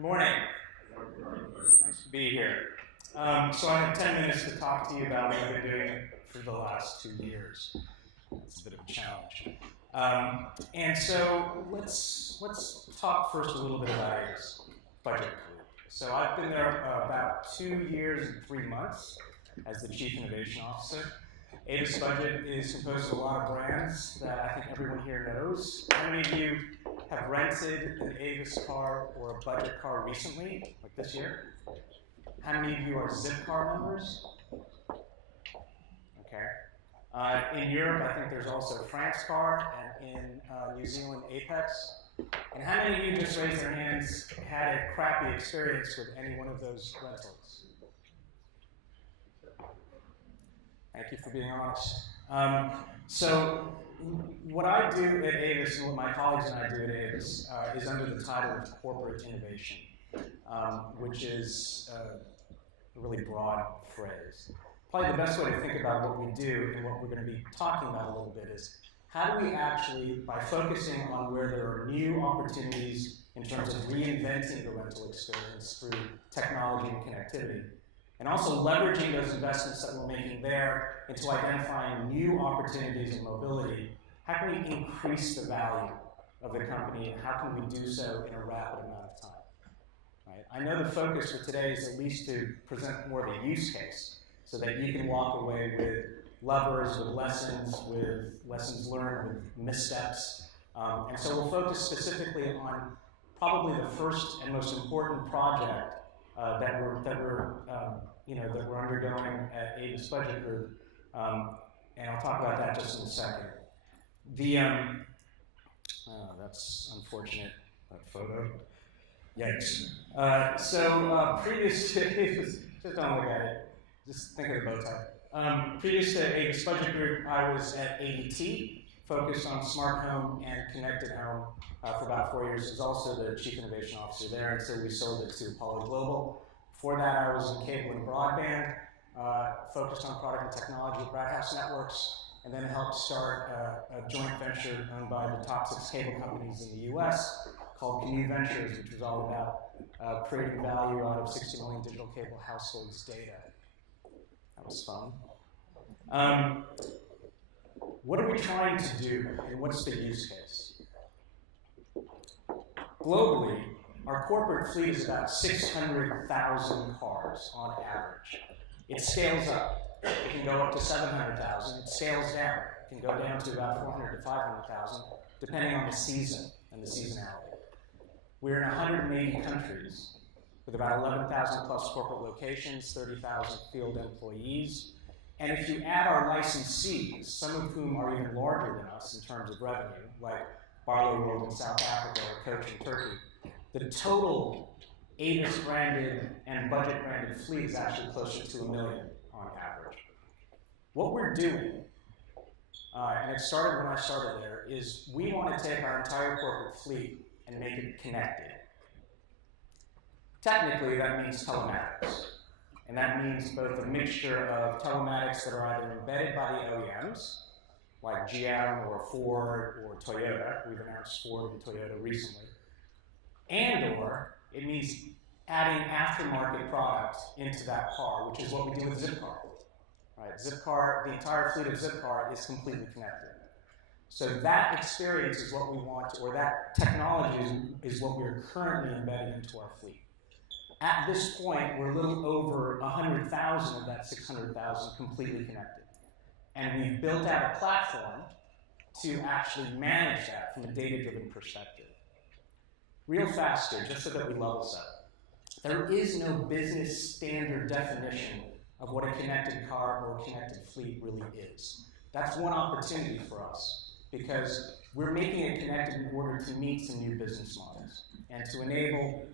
Good morning. Nice to be here. So I have 10 minutes to talk to you about what I've been doing for the last 2 years. It's a bit of a challenge. And so let's talk first a little bit about Avis Budget Group. So I've been there about 2 years and 3 months as the Chief Innovation Officer. Avis Budget is composed of a lot of brands that I think everyone here knows. How many of you have rented an Avis car or a budget car recently, like this year? How many of you are Zipcar members? Okay. In Europe, I think there's also France Car, and in New Zealand, Apex. And how many of you, just raise their hands, had a crappy experience with any one of those rentals? Thank you for being honest. So what I do at Avis and what my colleagues and I do at Avis is under the title of corporate innovation, which is a really broad phrase. Probably the best way to think about what we do and what we're going to be talking about a little bit is how do we actually, by focusing on where there are new opportunities in terms of reinventing the rental experience through technology and connectivity, and also leveraging those investments that we're making there into identifying new opportunities in mobility, how can we increase the value of the company, and how can we do so in a rapid amount of time? Right? I know the focus for today is at least to present more of a use case so that you can walk away with levers, with lessons learned, with missteps. And so we'll focus specifically on probably the first and most important project that we're undergoing at Avis Budget Group, and I'll talk about that just in a second. That's unfortunate, that photo. Yikes. Previous to Avis, just don't look at it, just think of the bow tie. Previous to Avis Budget Group, I was at ADT, focused on smart home and connected home for about 4 years. I was also the Chief Innovation Officer there until we sold it to Apollo Global. Before that, I was in cable and broadband, focused on product and technology at Brad House Networks, and then helped start a joint venture owned by the top 6 cable companies in the US called Commute Ventures, which was all about creating value out of 60 million digital cable households' data. That was fun. What are we trying to do, and what's the use case? Globally, our corporate fleet is about 600,000 cars on average. It scales up. It can go up to 700,000. It scales down. It can go down to about 400 to 500,000, depending on the season and the seasonality. We're in 180 countries with about 11,000 plus corporate locations, 30,000 field employees. And if you add our licensees, some of whom are even larger than us in terms of revenue, like Barlow World in South Africa or Coach in Turkey, the total Avis branded and budget branded fleet is actually closer to 1 million on average. What we're doing, and it started when I started there, is we want to take our entire corporate fleet and make it connected. Technically, that means telematics. And that means both a mixture of telematics that are either embedded by the OEMs, like GM or Ford or Toyota. We've announced Ford and Toyota recently. And or it means adding aftermarket products into that car, which is what we do with Zipcar. Right? Zipcar, the entire fleet of Zipcar is completely connected. So that experience is what we want, or that technology is what we're currently embedding into our fleet. At this point, we're a little over 100,000 of that 600,000 completely connected. And we've built out a platform to actually manage that from a data-driven perspective. Real fast here, just so that we level set. There is no business standard definition of what a connected car or a connected fleet really is. That's one opportunity for us, because we're making it connected in order to meet some new business models and to enable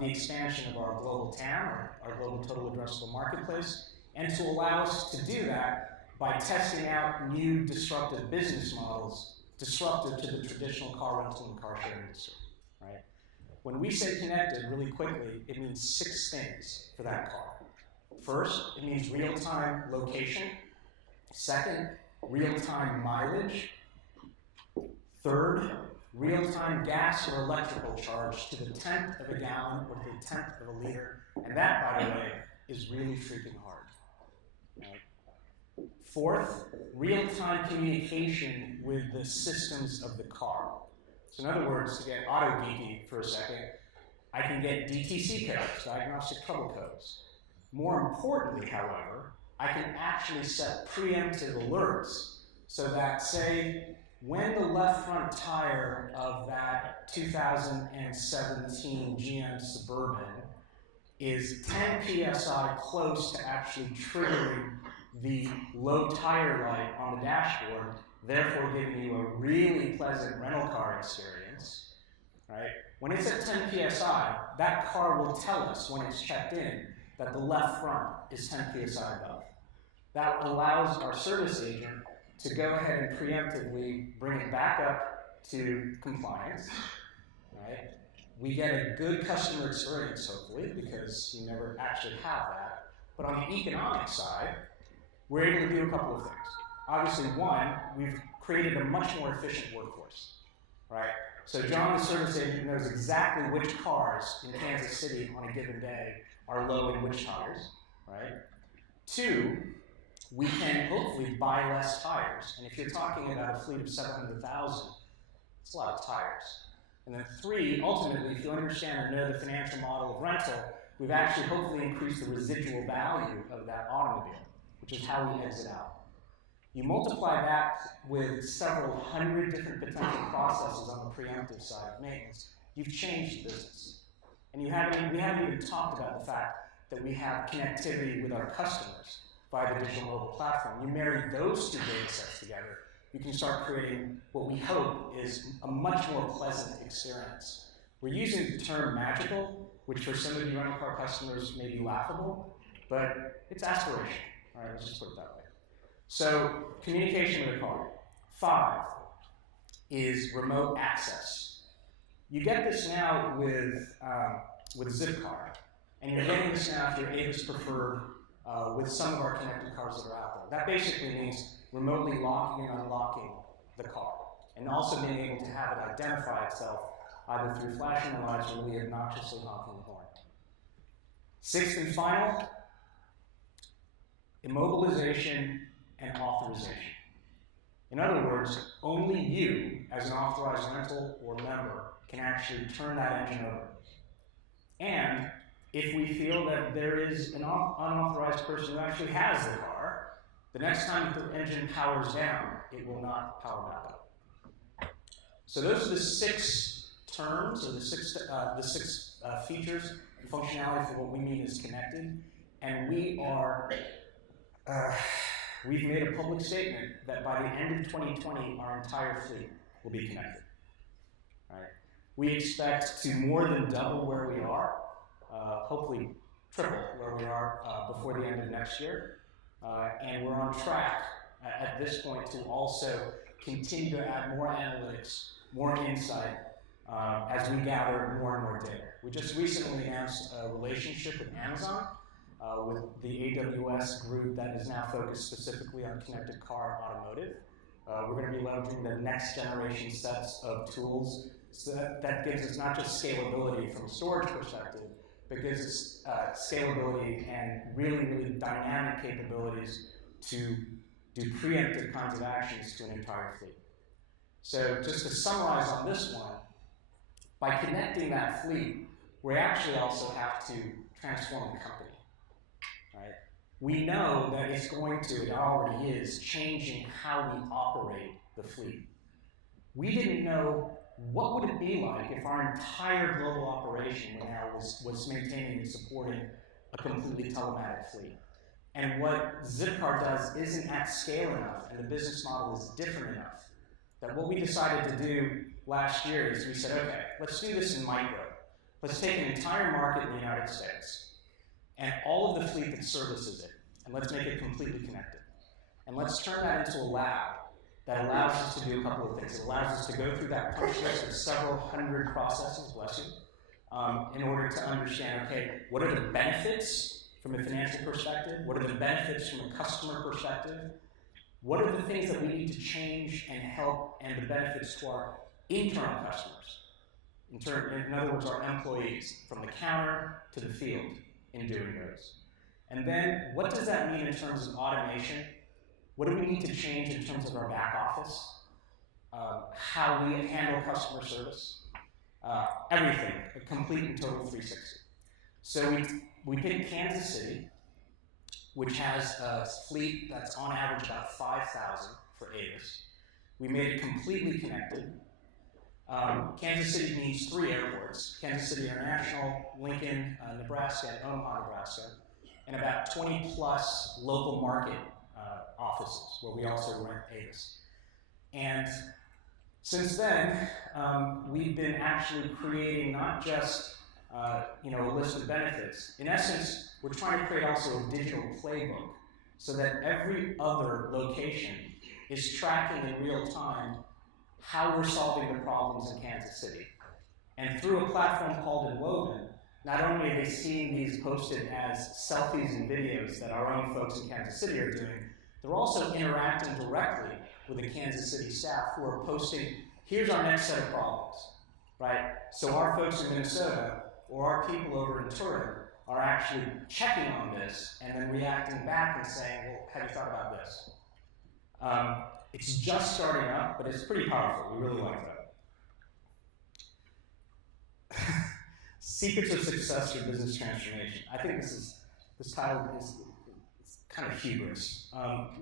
the expansion of our global TAM, our global total addressable marketplace, and to allow us to do that by testing out new disruptive business models, disruptive to the traditional car rental and car sharing industry. Right? When we say connected, really quickly, it means 6 things for that car. First, it means real-time location. Second, real-time mileage. Third, real-time gas or electrical charge to the 10th of a gallon or to the 10th of a liter. And that, by the way, is really freaking hard. Right? Fourth, real-time communication with the systems of the car. So in other words, to get auto-geeky for a second, I can get DTC codes, diagnostic trouble codes. More importantly, however, I can actually set preemptive alerts so that, say, when the left front tire of that 2017 GM Suburban is 10 psi close to actually triggering the low tire light on the dashboard, therefore giving you a really pleasant rental car experience, right? When it's at 10 psi, that car will tell us when it's checked in that the left front is 10 psi above. That allows our service agent to go ahead and preemptively bring it back up to compliance, right? We get a good customer experience, hopefully, because you never actually have that. But on the economic side, we're able to do a couple of things. Obviously, one, we've created a much more efficient workforce, right? So John, the service agent, knows exactly which cars in Kansas City on a given day are low in which tires, right? Two, we can hopefully buy less tires. And if you're talking about a fleet of 700,000, it's a lot of tires. And then three, ultimately, if you understand and know the financial model of rental, we've actually hopefully increased the residual value of that automobile, which is how we exit out. You multiply that with several hundred different potential processes on the preemptive side of maintenance, you've changed the business. And we haven't even talked about the fact that we have connectivity with our customers via the digital mobile platform. You marry those two data sets together, you can start creating what we hope is a much more pleasant experience. We're using the term magical, which for some of you rental car customers may be laughable, but it's aspirational. All right, let's just put it that way. So, communication with the car. 5 is remote access. You get this now with Zipcar, and you're getting this now if you're Avis preferred with some of our connected cars that are out there. That basically means remotely locking and unlocking the car, and also being able to have it identify itself either through flashing the lights or really obnoxiously honking the horn. 6th and final, immobilization and authorization. In other words, only you, as an authorized rental or member, can actually turn that engine over. And if we feel that there is an unauthorized person who actually has the car, the next time the engine powers down, it will not power back up. So those are the 6 terms, or the six features and functionality for what we mean is connected. And we are, we've made a public statement that by the end of 2020, our entire fleet will be connected. Right? We expect to more than double where we are, hopefully triple where we are before the end of next year. And we're on track at this point to also continue to add more analytics, more insight, as we gather more and more data. We just recently announced a relationship with Amazon, with the AWS group that is now focused specifically on connected car automotive. We're going to be leveraging the next generation sets of tools so that gives us not just scalability from a storage perspective, but gives us scalability and really, really dynamic capabilities to do preemptive kinds of actions to an entire fleet. So just to summarize on this one, by connecting that fleet, we actually also have to transform the company. Right? We know that it's going to, it already is, changing how we operate the fleet. We didn't know what would it be like if our entire global operation now was maintaining and supporting a completely telematic fleet. And what Zipcar does isn't at scale enough, and the business model is different enough, that what we decided to do last year is we said, okay, let's do this in micro. Let's take an entire market in the United States and all of the fleet that services it, and let's make it completely connected. And let's turn that into a lab that allows us to do a couple of things. It allows us to go through that punch list of several hundred processes, bless you, in order to understand, okay, what are the benefits from a financial perspective? What are the benefits from a customer perspective? What are the things that we need to change and help and the benefits to our internal customers. In other words, our employees, from the counter to the field in doing those. And then, what does that mean in terms of automation? What do we need to change in terms of our back office? How we handle customer service? Everything, a complete and total 360. So we picked Kansas City, which has a fleet that's on average about 5,000 for Avis. We made it completely connected. Kansas City means 3 airports: Kansas City International, Lincoln, Nebraska, and Omaha, Nebraska, and about 20 plus local market offices where we also rent Avis. And since then, we've been actually creating not just a list of benefits. In essence, we're trying to create also a digital playbook so that every other location is tracking in real time how we're solving the problems in Kansas City. And through a platform called Woven, not only are they seeing these posted as selfies and videos that our own folks in Kansas City are doing, they're also interacting directly with the Kansas City staff who are posting, here's our next set of problems, right? So our folks in Minnesota or our people over in Turin are actually checking on this and then reacting back and saying, well, have you thought about this? It's just starting out, but it's pretty powerful. We really like that. Secrets of Success through Business Transformation. I think this title is kind of hubris.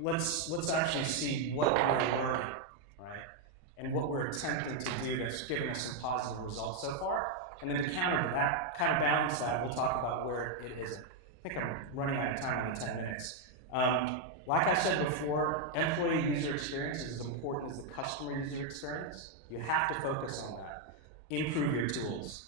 Let's actually see what we're learning, right? And what we're attempting to do that's given us some positive results so far. And then to counter that, kind of balance that, we'll talk about where it isn't. I think I'm running out of time on the 10 minutes. Like I said before, employee user experience is as important as the customer user experience. You have to focus on that. Improve your tools.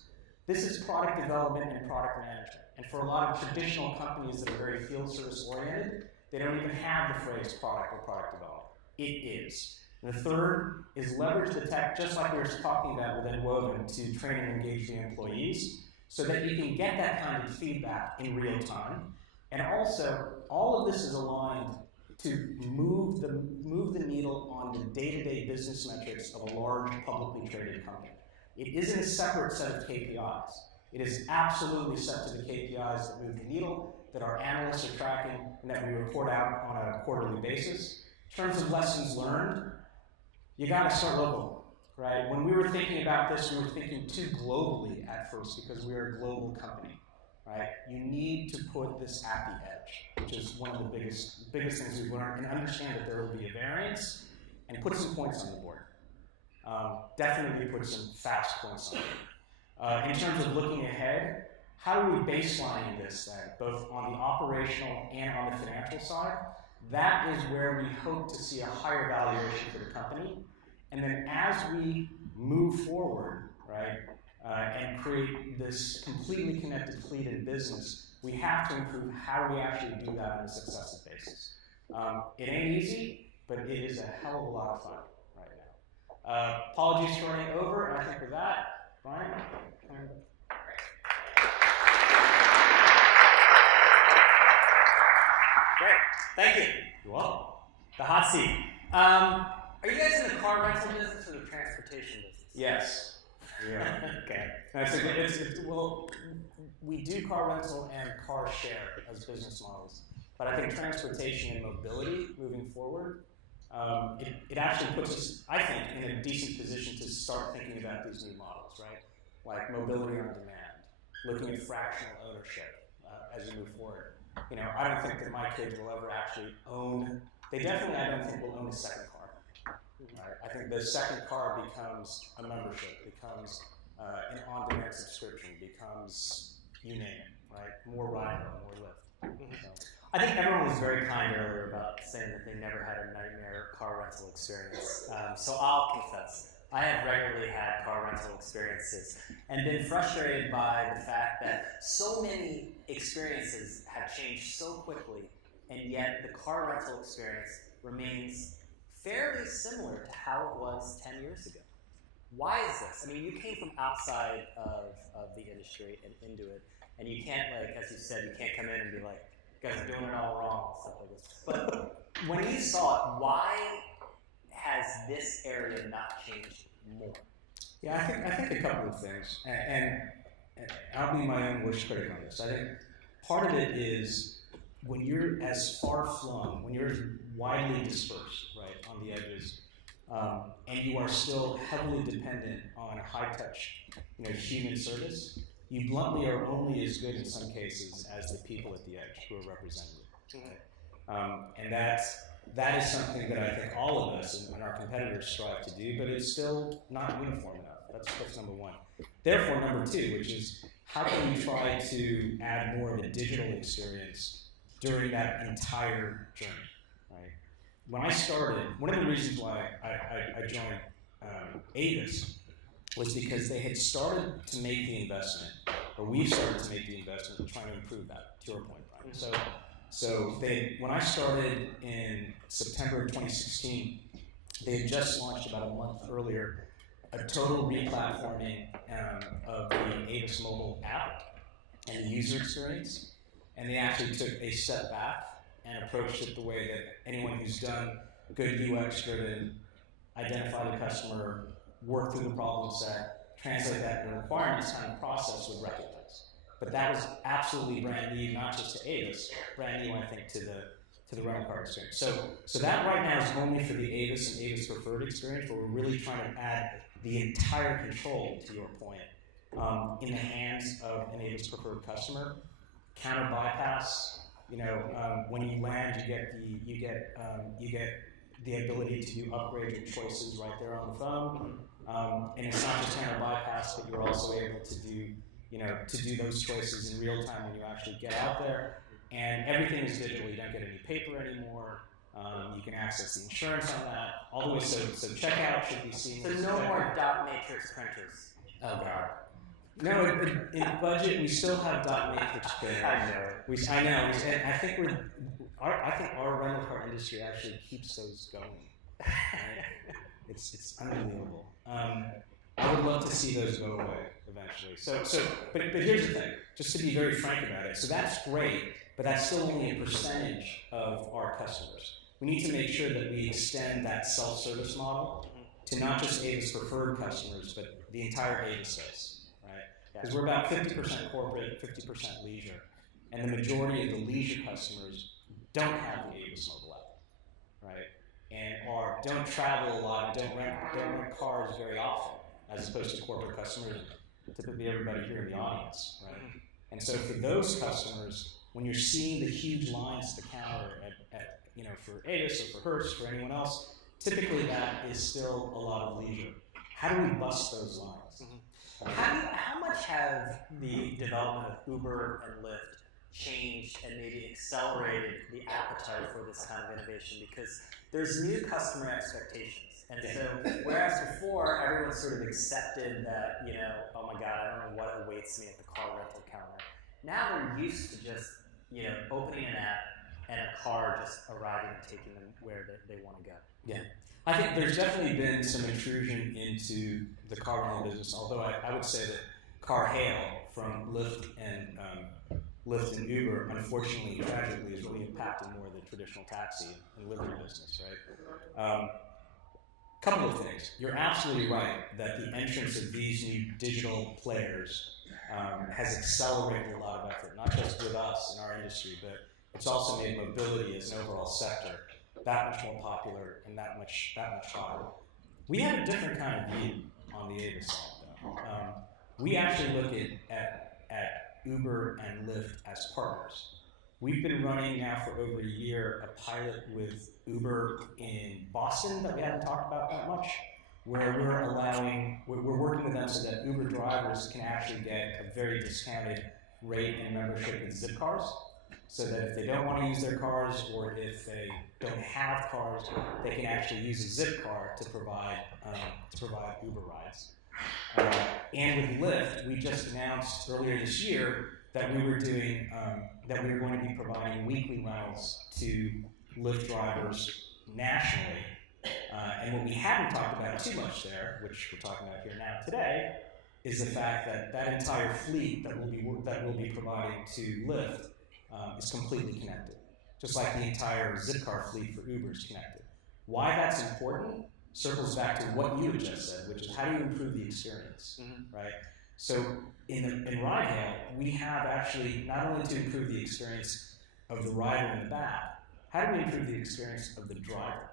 This is product development and product management. And for a lot of traditional companies that are very field service oriented, they don't even have the phrase product or product development. It is. And the third is leverage the tech, just like we were talking about with Woven, to train and engage the employees so that you can get that kind of feedback in real time. And also, all of this is aligned to move the needle on the day-to-day business metrics of a large publicly traded company. It isn't a separate set of KPIs. It is absolutely set to the KPIs that move the needle, that our analysts are tracking, and that we report out on a quarterly basis. In terms of lessons learned, you got to start local, right? When we were thinking about this, we were thinking too globally at first because we are a global company, right? You need to put this at the edge, which is one of the biggest things we've learned, and understand that there will be a variance, and put some points on the board. Definitely put some fast points on the board. In terms of looking ahead, how are we baselining this then, both on the operational and on the financial side? That is where we hope to see a higher valuation for the company. And then as we move forward, right, and create this completely connected fleet and business, we have to improve how we actually do that on a successive basis. It ain't easy, but it is a hell of a lot of fun right now. Apologies for running over, and I think with that, Brian? Great, thank you. You're welcome. The hot seat. Are you guys in the car rental business or the transportation business? Yes. Yeah. Okay. Well, we do car rental and car share as business models, but I think transportation and mobility moving forward, it actually puts us, I think, in a decent position to start thinking about these new models, right? Like mobility on demand, looking at fractional ownership as we move forward. You know, I don't think that my kids will ever actually own. I don't think will own a second car. Right? I think the second car becomes a membership, becomes an on-demand subscription, becomes, you name it, right? More ride, more lift. So. I think everyone was very kind earlier about saying that they never had a nightmare car rental experience. So I'll confess, I have regularly had car rental experiences and been frustrated by the fact that so many experiences have changed so quickly, and yet the car rental experience remains fairly similar to how it was 10 years ago. Why is this? I mean, you came from outside of the industry and into it, and you can't, like, as you said, you can't come in and be like, you guys are doing it all wrong, stuff like this. But when you saw it, why has this area not changed more? Yeah, I think a couple of things, and I'll be my own worst critic on this. I think part of it is when you're as far flung, when you're as widely dispersed, right, on the edges, and you are still heavily dependent on a high-touch, human service, you bluntly are only as good in some cases as the people at the edge who are representing you. Right? And that is something that I think all of us and our competitors strive to do, but it's still not uniform enough. That's number one. Therefore, number two, which is how can you try to add more of a digital experience during that entire journey, right? When I started, one of the reasons why I joined Avis was because they had started to make the investment, or we started to make the investment in trying to improve that, to your point, Brian. So when I started in September of 2016, they had just launched about a month earlier a total replatforming of the Avis mobile app and the user experience, and they actually took a step back and approached it the way that anyone who's done good UX driven, identify the customer, work through the problem set, translate that into requirements kind of process would recognize. But that was absolutely brand new, not just to Avis, brand new, I think, to the rental car experience. So that right now is only for the Avis and Avis Preferred experience, where we're really trying to add the entire control, to your point, in the hands of an Avis Preferred customer. Counter bypass, when you land, you get the ability to do upgrade choices right there on the phone, and it's not just counter bypass, but you're also able to do those choices in real time when you actually get out there. And everything is digital. You don't get any paper anymore. You can access the insurance on that. All the way, so checkout should be seamless. So no more dot matrix printers. Oh God. No, in budget we still have dot matrix printers. I know. And I think our rental car industry actually keeps those going. Right? It's unbelievable. I would love to see those go away eventually. But here's the thing. Just to be very frank about it. So that's great, but that's still only a percentage of our customers. We need to make sure that we extend that self-service model to not just Avis Preferred customers, but the entire Avis space, right? Because we're about 50% corporate, 50% leisure, and the majority of the leisure customers don't have the Avis mobile app, right? And don't travel a lot, and don't rent cars very often, as opposed to corporate customers, and typically everybody here in the audience, right? And so for those customers, when you're seeing the huge lines at the counter for Avis or for Hertz, for anyone else, typically that is still a lot of leisure. How do we bust those lines? How much have the development of Uber and Lyft changed and maybe accelerated the appetite for this kind of innovation? Because there's new customer expectations. And so, whereas before everyone sort of accepted that, oh my God, I don't know what awaits me at the car rental counter. Now they're used to just, opening an app and a car just arriving and taking them where they want to go. Yeah. I think there's definitely been some intrusion into the car rental business, although I would say that car hail from Lyft and Uber, unfortunately, tragically, is really impacting more of the traditional taxi and livery business, right? Couple of things. You're absolutely right that the entrance of these new digital players has accelerated a lot of effort, not just with us in our industry, but it's also made mobility as an overall sector that much more popular and that much higher. We have a different kind of view on the Avis side, though. We actually look at Uber and Lyft as partners. We've been running now for over a year a pilot with Uber in Boston that we haven't talked about that much, where we're working with them so that Uber drivers can actually get a very discounted rate and membership in zip cars, so that if they don't want to use their cars or if they don't have cars, they can actually use a zip car to provide Uber rides. And with Lyft, we just announced earlier this year that we were going to be providing weekly rentals to Lyft drivers nationally. And what we haven't talked about too much there, which we're talking about here now today, is the fact that that entire fleet that we'll be providing to Lyft is completely connected, just like the entire zip car fleet for Uber is connected. Why that's important circles back to what you had just said, which is how do you improve the experience, right? So in ride hail, we have actually not only to improve the experience of the rider in the back, how do we improve the experience of the driver,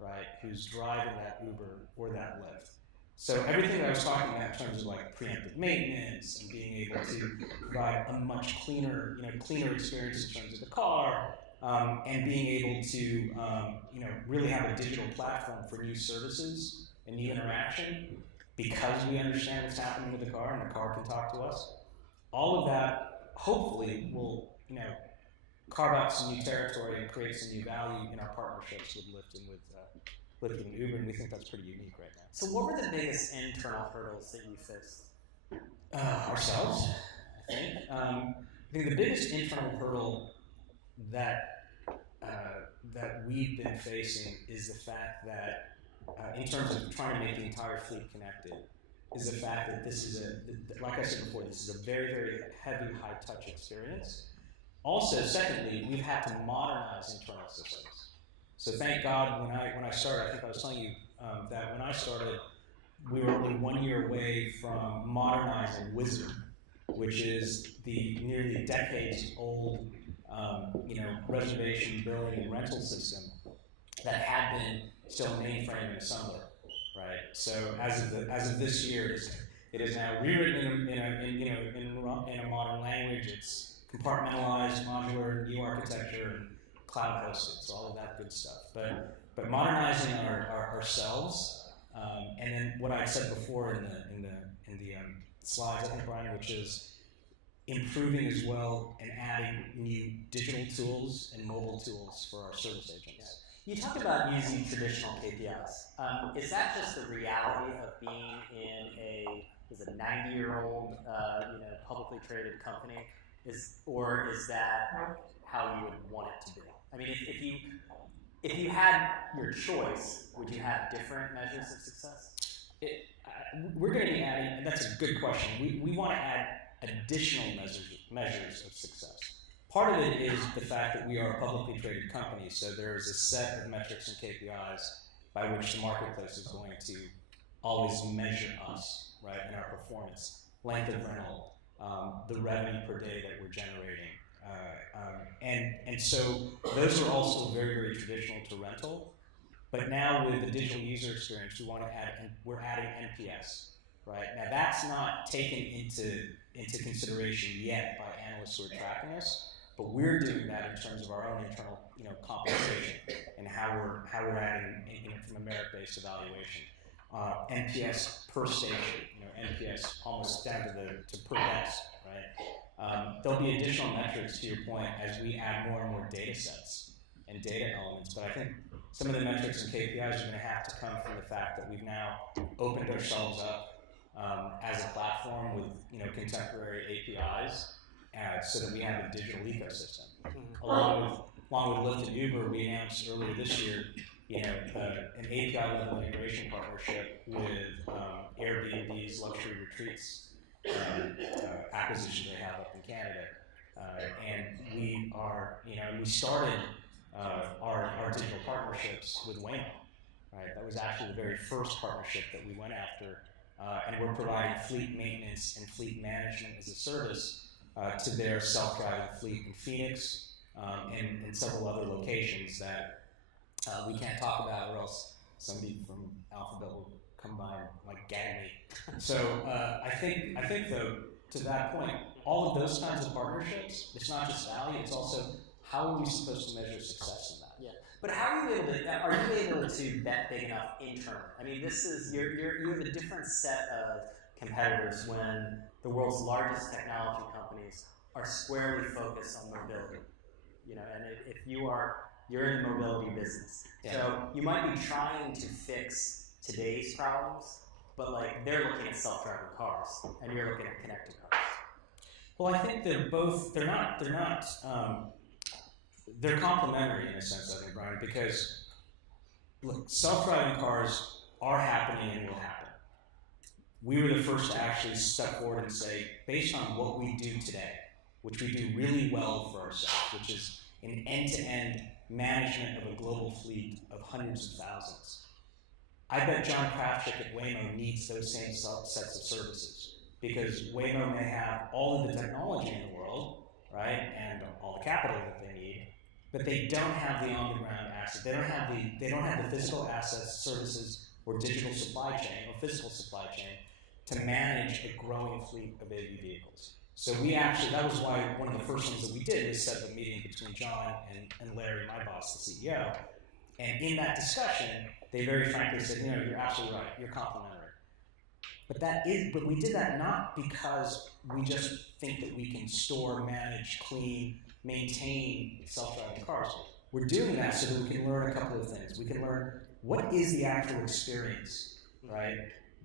right, who's driving that Uber or that Lyft? So everything that I was talking about in terms of like preemptive maintenance and being able to provide a much cleaner experience in terms of the car, and being able to really have a digital platform for new services and new interaction because we understand what's happening with the car and the car can talk to us. All of that hopefully will carve out some new territory and create some new value in our partnerships with Lyft and with Lyft and Uber, and we think that's pretty unique right now. So what were the biggest internal hurdles that you faced? Ourselves, I think. I think the biggest internal hurdle that we've been facing is the fact that, in terms of trying to make the entire fleet connected, is the fact that this is like I said before, this is a very, very heavy, high-touch experience. Also, secondly, we've had to modernize internal systems. So thank God when I started, I think I was telling you that when I started, we were only 1 year away from modernizing Wizard, which is the nearly decades-old reservation, billing, and rental system that had been still mainframe and assembler, right? So as of this year, it is now rewritten in a modern language. It's compartmentalized, modular, new architecture, and cloud hosted. So all of that good stuff. But modernizing ourselves, and then what I said before in the slides, I think, Brian, which is improving as well and adding new digital tools and mobile tools for our service agents. You talked about using traditional KPIs. Is that just the reality of being in a 90-year-old publicly traded company, or is that how you would want it to be? I mean, if you had your choice, would you have different measures of success? We're going to be adding, and that's a good question. We want to add additional measures of success. Part of it is the fact that we are a publicly traded company, so there's a set of metrics and KPIs by which the marketplace is going to always measure us, right, and our performance, length of rental, the revenue per day that we're generating. And so those are also very, very traditional to rental. But now with the digital user experience, we're adding NPS, right? Now that's not taken into consideration yet by analysts who are tracking us, but we're doing that in terms of our own internal, compensation and how we're adding, from a merit-based evaluation. NPS per station, NPS almost down to per desk, right? There'll be additional metrics, to your point, as we add more and more data sets and data elements, but I think some of the metrics and KPIs are going to have to come from the fact that we've now opened ourselves up as a platform with contemporary APIs, so that we have a digital ecosystem. Along with Lyft and Uber, we announced earlier this year, an API level integration partnership with Airbnb's luxury retreats acquisition they have up in Canada, and we are, we started our digital partnerships with Waymo, right? That was actually the very first partnership that we went after, and we're providing fleet maintenance and fleet management as a service to their self-driving fleet in Phoenix and several other locations that we can't talk about, or else somebody from Alphabet will come by and gag me. So I think though, to that point, all of those kinds of partnerships, it's not just value, it's also how are we supposed to measure success in that? Yeah, but how are you able to bet big enough internally? I mean, this is you have a different set of competitors when the world's largest technology companies are squarely focused on mobility. And if you're in the mobility business, so you might be trying to fix today's problems, but they're looking at self-driving cars, and you're looking at connected cars. Well, I think they're complementary in a sense, I think, Brian, because look, self-driving cars are happening and will happen. We were the first to actually step forward and say, based on what we do today, which we do really well for ourselves, which is an end-to-end management of a global fleet of hundreds of thousands, I bet John Krafchick at Waymo needs those same sets of services, because Waymo may have all of the technology in the world, right, and all the capital that they need, but they don't have the on-the-ground access. They don't have the physical assets, services, or digital supply chain, or physical supply chain, to manage a growing fleet of AV vehicles. So that was why one of the first things that we did was set up a meeting between John and Larry, my boss, the CEO. And in that discussion, they very frankly said, you're absolutely right, you're complimentary. But we did that not because we just think that we can store, manage, clean, maintain self-driving cars. We're doing that so that we can learn a couple of things. We can learn what is the actual experience, right,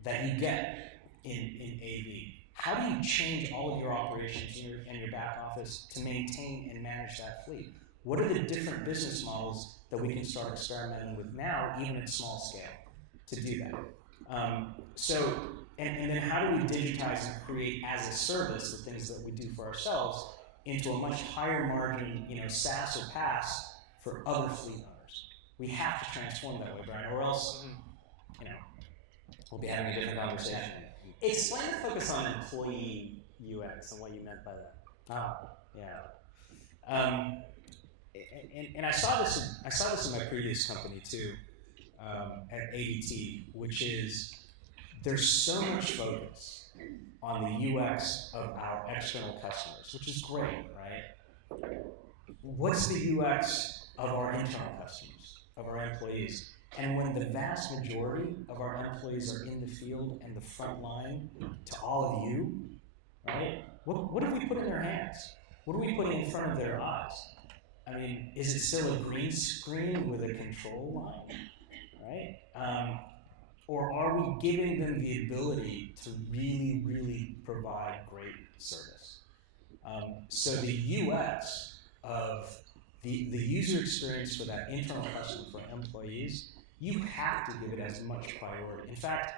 that you get in AV. How do you change all of your operations and your back office to maintain and manage that fleet? What are the different business models that we can start experimenting with now, even at small scale, to do that? And then how do we digitize and create as a service the things that we do for ourselves into a much higher margin, SaaS or PaaS for other fleet owners? We have to transform that way, Brian, or else, we'll be having a different conversation. Explain the focus on employee UX and what you meant by that. Oh, yeah. And I saw this in my previous company too, at ADT, which is there's so much focus on the UX of our external customers, which is great, right? What's the UX of our internal customers, of our employees? And when the vast majority of our employees are in the field and the front line to all of you, right? What have we put in their hands? What are we putting in front of their eyes? I mean, is it still a green screen with a control line, right? Or are we giving them the ability to really, really provide great service? So the UX of the user experience for that internal customer, for employees, you have to give it as much priority. In fact,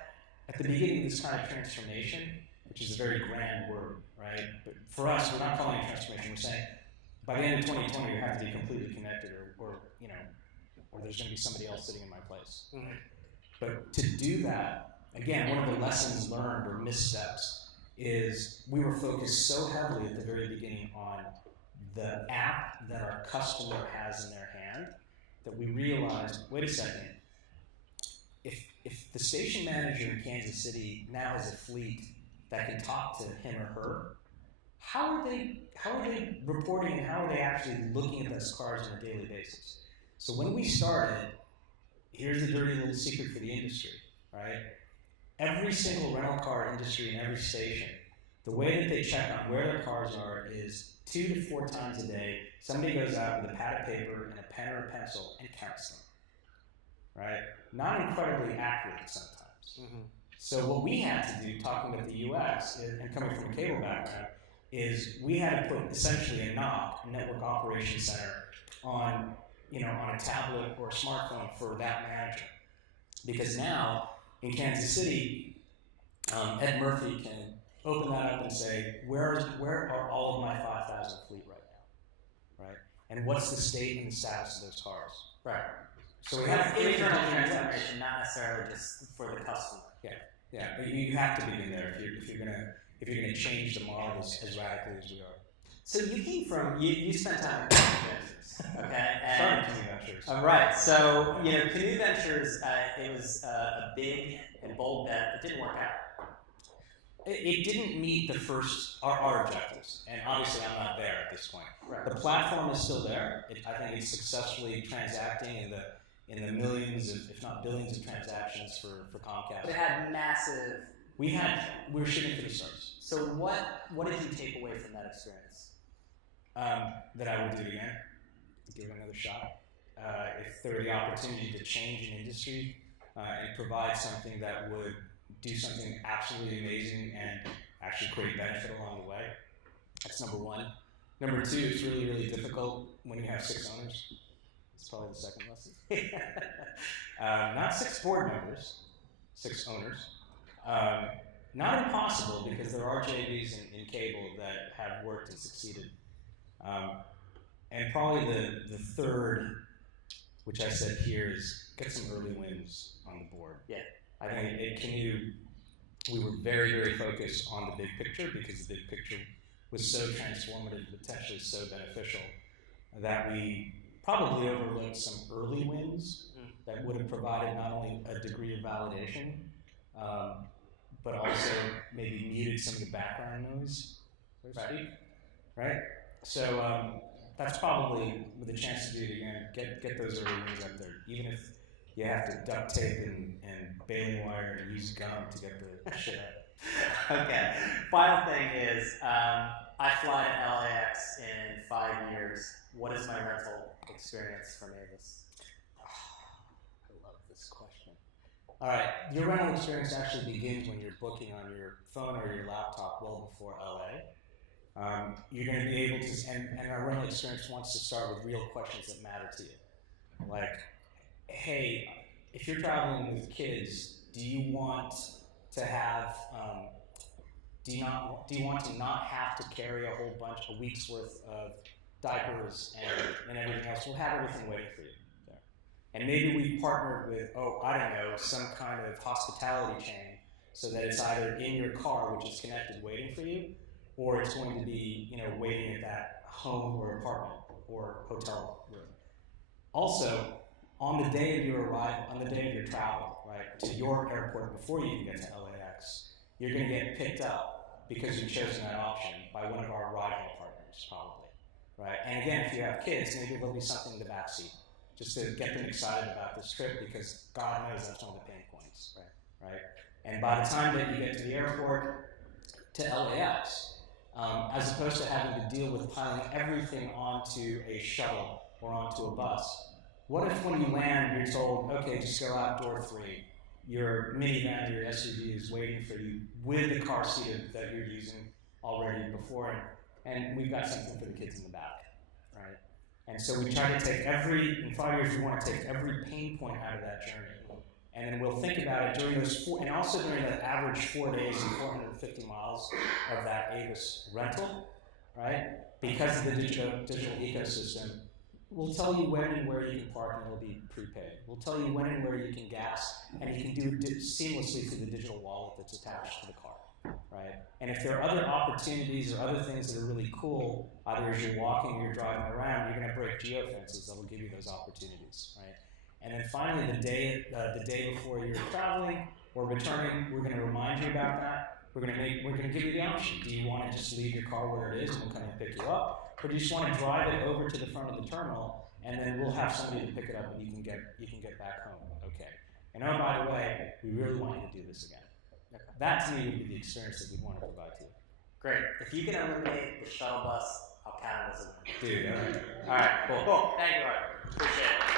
at the beginning of this kind of transformation, which is a very grand word, right? But for us, we're not calling it transformation. We're saying by the end of 2020, you have to be completely connected, or there's going to be somebody else sitting in my place. Mm-hmm. But to do that, again, one of the lessons learned or missteps is we were focused so heavily at the very beginning on the app that our customer has in their hand that we realized, wait a second, if the station manager in Kansas City now has a fleet that can talk to him or her, how are they reporting and how are they actually looking at those cars on a daily basis? So when we started, here's the dirty little secret for the industry, right? Every single rental car industry in every station, the way that they check on where their cars are is 2 to 4 times a day. Somebody goes out with a pad of paper and a pen or a pencil and counts them, right? Not incredibly accurate sometimes. Mm-hmm. So what we had to do, talking about the UX and coming from a cable background, is we had to put essentially a NOC, a Network Operations Center, on a tablet or a smartphone for that manager. Because now, in Kansas City, Ed Murphy can open that up and say, where are all of my 5,000 fleet right now, right? And what's the state and the status of those cars? Right. So we have internal transformation, not necessarily just for the customer. Yeah. But you have to begin there if you're gonna change the model as radically as we are. So you came from you spent time in Ventures, okay? Started Canoe Ventures. Right. So Canoe Ventures, it was a big and bold bet. It didn't work out. It didn't meet our objectives, and obviously I'm not there at this point. Right. The platform is still there. I think it's successfully transacting in the millions, if not billions, of transactions for Comcast. But it had massive. We were shooting for the stars. So what did you take away from that experience? That I would do it again, give it another shot. If there were the opportunity to change an industry and provide something that would do something absolutely amazing and actually create benefit along the way, that's number one. Number two, it's really, really difficult when you have 6 owners. It's probably the second lesson. Not 6 board members, 6 owners. Not impossible, because there are JVs in cable that have worked and succeeded. And probably the third which I said here is get some early wins on the board. Yeah. I think we were very, very focused on the big picture because the big picture was so transformative, potentially so beneficial, that we probably overlooked some early wins that would have provided not only a degree of validation, but also maybe muted some of the background noise, so to speak, right? So that's probably with a chance to do it again, get those early wins up there, even if you have to duct tape and baling wire and use gum to get the shit out. Okay. Final thing is, I fly to LAX in 5 years. What is my rental experience from Avis? I love this question. All right, your rental experience actually begins when you're booking on your phone or your laptop well before LA. You're going to be able to, and our rental experience wants to start with real questions that matter to you. Like, hey, if you're traveling with kids, do you want to have, do you want to not have to carry a week's worth of diapers and everything else? We'll have everything waiting for you there. And maybe we've partnered with, some kind of hospitality chain so that it's either in your car, which is connected, waiting for you, or it's going to be, waiting at that home or apartment or hotel room. Also, on the day of your arrival, on the day of your travel, right, to your airport before you can get to LAX, you're going to get picked up because you've chosen that option by one of our ride-haul partners, probably, right? And again, if you have kids, maybe there'll be something in the backseat just to get them excited about this trip because God knows that's one of the pain points, right? And by the time that you get to the airport, to LAX, as opposed to having to deal with piling everything onto a shuttle or onto a bus, what if when you land, you're told, okay, just go out door 3, your minivan or your SUV is waiting for you with the car seat that you're using already before, and we've got something for the kids in the back, right? And so we try to take in 5 years, we want to take every pain point out of that journey. And then we'll think about it during those and also during the average 4 days and 450 miles of that Avis rental, right? Because of the digital ecosystem, we'll tell you when and where you can park and it'll be prepaid. We'll tell you when and where you can gas, and you can do it seamlessly through the digital wallet that's attached to the car, right? And if there are other opportunities or other things that are really cool, either as you're walking or you're driving around, you're going to break geofences that'll give you those opportunities, right? And then finally, the day before you're traveling or returning, we're going to remind you about that. We're going to give you the option. Do you want to just leave your car where it is and we'll come and pick you up, or do you just want to drive it over to the front of the terminal and then we'll have somebody to pick it up and you can get back home? Okay. And oh, by the way, we really want you to do this again. That to me would be the experience that we'd want to provide to you. Great. If you can eliminate the shuttle bus, I'll count it as a win. Dude, all right. Cool. Thank you, Art. Appreciate it.